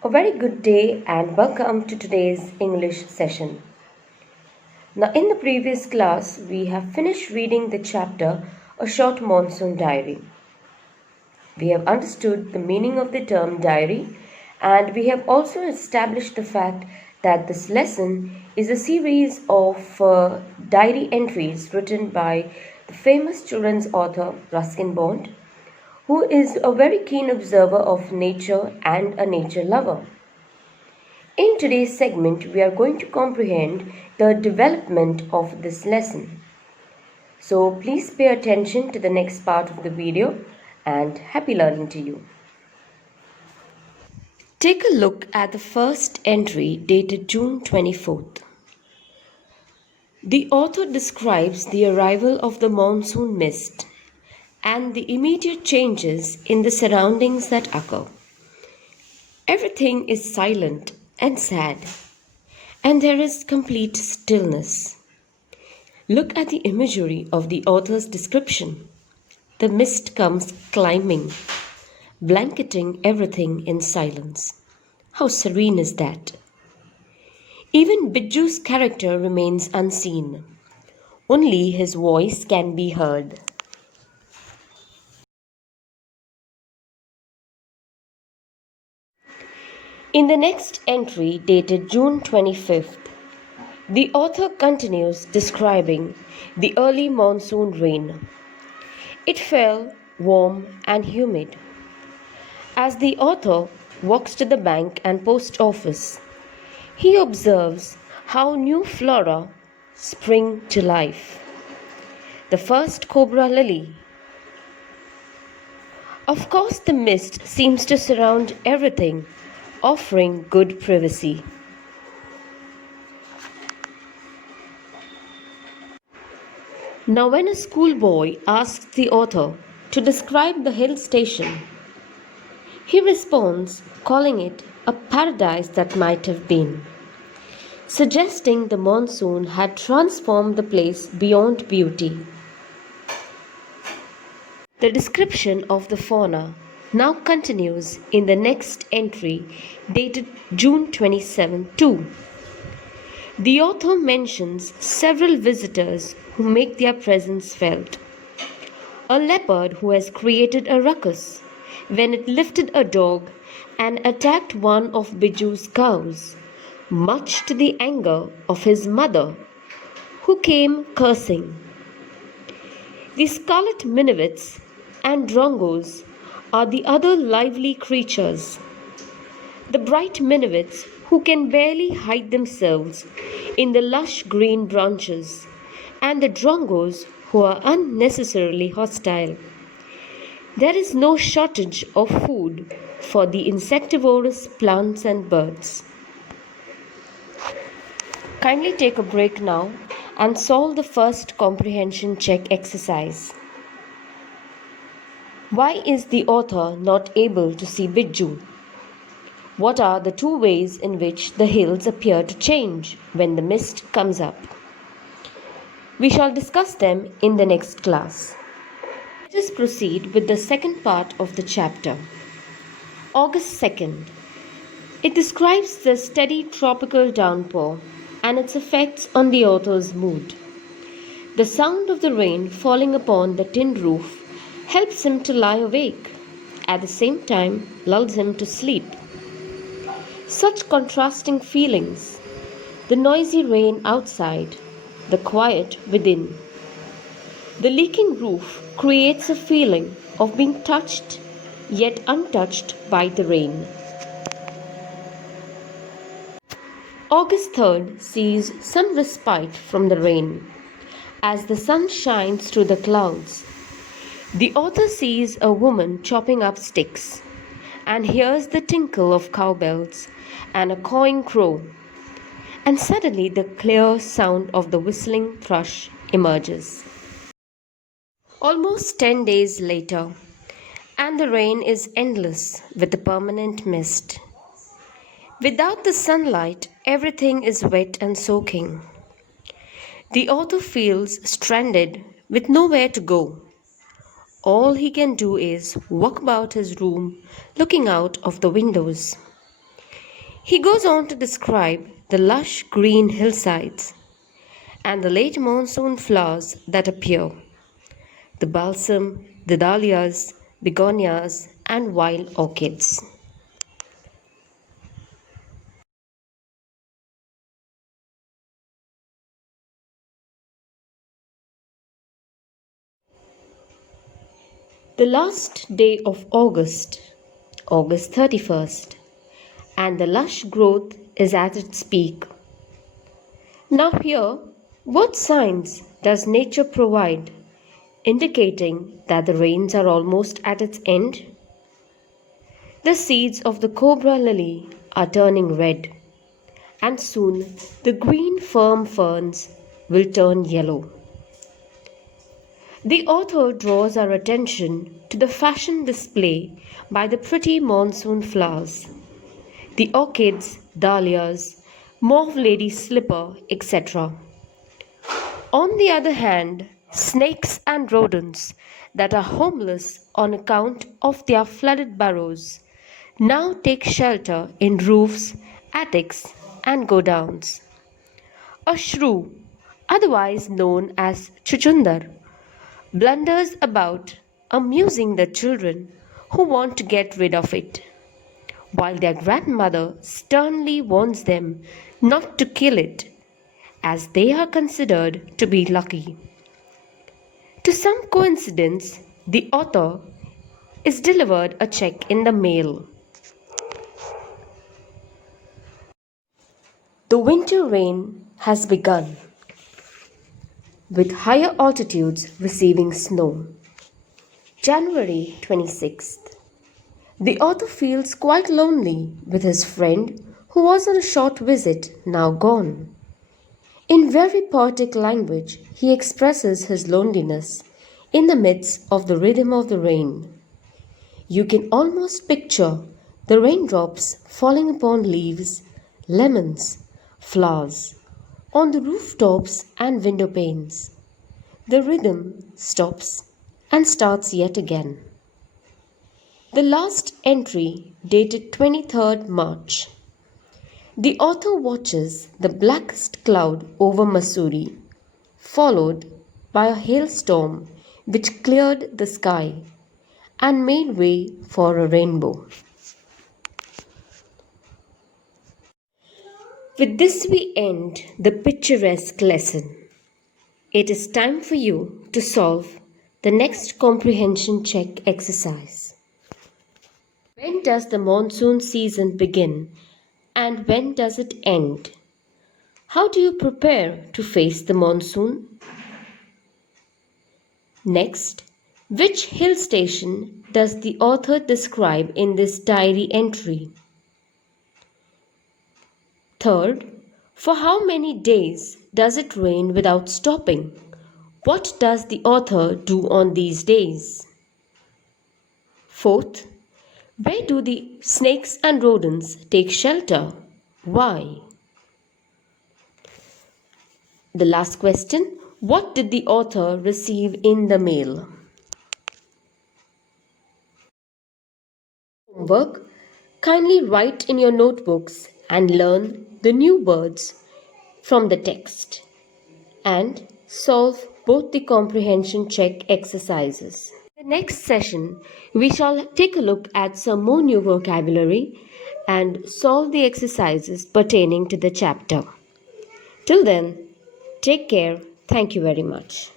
A very good day and welcome to today's English session. Now, in the previous class, we have finished reading the chapter A Short Monsoon Diary. We have understood the meaning of the term diary, and we have also established the fact that this lesson is a series of diary entries written by the famous children's author Ruskin Bond, who is a very keen observer of nature and a nature lover. In today's segment, we are going to comprehend the development of this lesson. So please pay attention to the next part of the video and happy learning to you. Take a look at the first entry dated June 24th. The author describes the arrival of the monsoon mist and the immediate changes in the surroundings that occur. Everything is silent and sad, and there is complete stillness. Look at the imagery of the author's description. The mist comes climbing, blanketing everything in silence. How serene is that? Even Biju's character remains unseen. Only his voice can be heard. In the next entry, dated June 25th, the author continues describing the early monsoon rain. It fell warm and humid. As the author walks to the bank and post office, he observes how new flora spring to life. The first cobra lily. Of course, the mist seems to surround everything, offering good privacy. Now, when a schoolboy asks the author to describe the hill station, he responds, calling it a paradise that might have been, suggesting the monsoon had transformed the place beyond beauty. The description of the fauna now continues in the next entry dated June 27 too. The author mentions several visitors who make their presence felt. A leopard who has created a ruckus when it lifted a dog and attacked one of Biju's cows, much to the anger of his mother, who came cursing. The scarlet minivets and drongos are the other lively creatures. The bright minivets who can barely hide themselves in the lush green branches, and the drongos who are unnecessarily hostile. There is no shortage of food for the insectivorous plants and birds. Kindly take a break now and solve the first comprehension check exercise. Why is the author not able to see Biju? What are the two ways in which the hills appear to change when the mist comes up? We shall discuss them in the next class. Let us proceed with the second part of the chapter. August 2nd. It describes the steady tropical downpour and its effects on the author's mood. The sound of the rain falling upon the tin roof helps him to lie awake, at the same time lulls him to sleep. Such contrasting feelings, the noisy rain outside, the quiet within. The leaking roof creates a feeling of being touched yet untouched by the rain. August 3rd sees some respite from the rain. As the sun shines through the clouds, the author sees a woman chopping up sticks and hears the tinkle of cowbells and a cawing crow, and suddenly the clear sound of the whistling thrush emerges. Almost 10 days later, and the rain is endless with a permanent mist. Without the sunlight, everything is wet and soaking. The author feels stranded with nowhere to go. All he can do is walk about his room looking out of the windows. He goes on to describe the lush green hillsides and the late monsoon flowers that appear, the balsam, the dahlias, begonias, and wild orchids. The last day of August, August 31st, and the lush growth is at its peak. Now, here, what signs does nature provide indicating that the rains are almost at its end? The seeds of the cobra lily are turning red, and soon the green firm ferns will turn yellow. The author draws our attention to the fashion display by the pretty monsoon flowers, the orchids, dahlias, mauve lady slipper, etc. On the other hand, snakes and rodents that are homeless on account of their flooded burrows now take shelter in roofs, attics, and godowns. A shrew, otherwise known as chuchundar, blunders about, amusing the children who want to get rid of it, while their grandmother sternly warns them not to kill it, as they are considered to be lucky. To some coincidence, the author is delivered a check in the mail. The winter rain has begun, with higher altitudes receiving snow. January 26th. The author feels quite lonely with his friend who was on a short visit, now gone. In very poetic language, he expresses his loneliness in the midst of the rhythm of the rain. You can almost picture the raindrops falling upon leaves, lemons, flowers, on the rooftops and window panes. The rhythm stops and starts yet again. The last entry, dated 23rd March. The author watches the blackest cloud over Missouri, followed by a hailstorm which cleared the sky and made way for a rainbow. With this, we end the picturesque lesson. It is time for you to solve the next comprehension check exercise. When does the monsoon season begin and when does it end? How do you prepare to face the monsoon? Next, which hill station does the author describe in this diary entry? Third, for how many days does it rain without stopping? What does the author do on these days? Fourth, where do the snakes and rodents take shelter? Why? The last question, what did the author receive in the mail? Homework, kindly write in your notebooks and learn the new words from the text and solve both the comprehension check exercises. In the next session, we shall take a look at some more new vocabulary and solve the exercises pertaining to the chapter. Till then, take care. Thank you very much.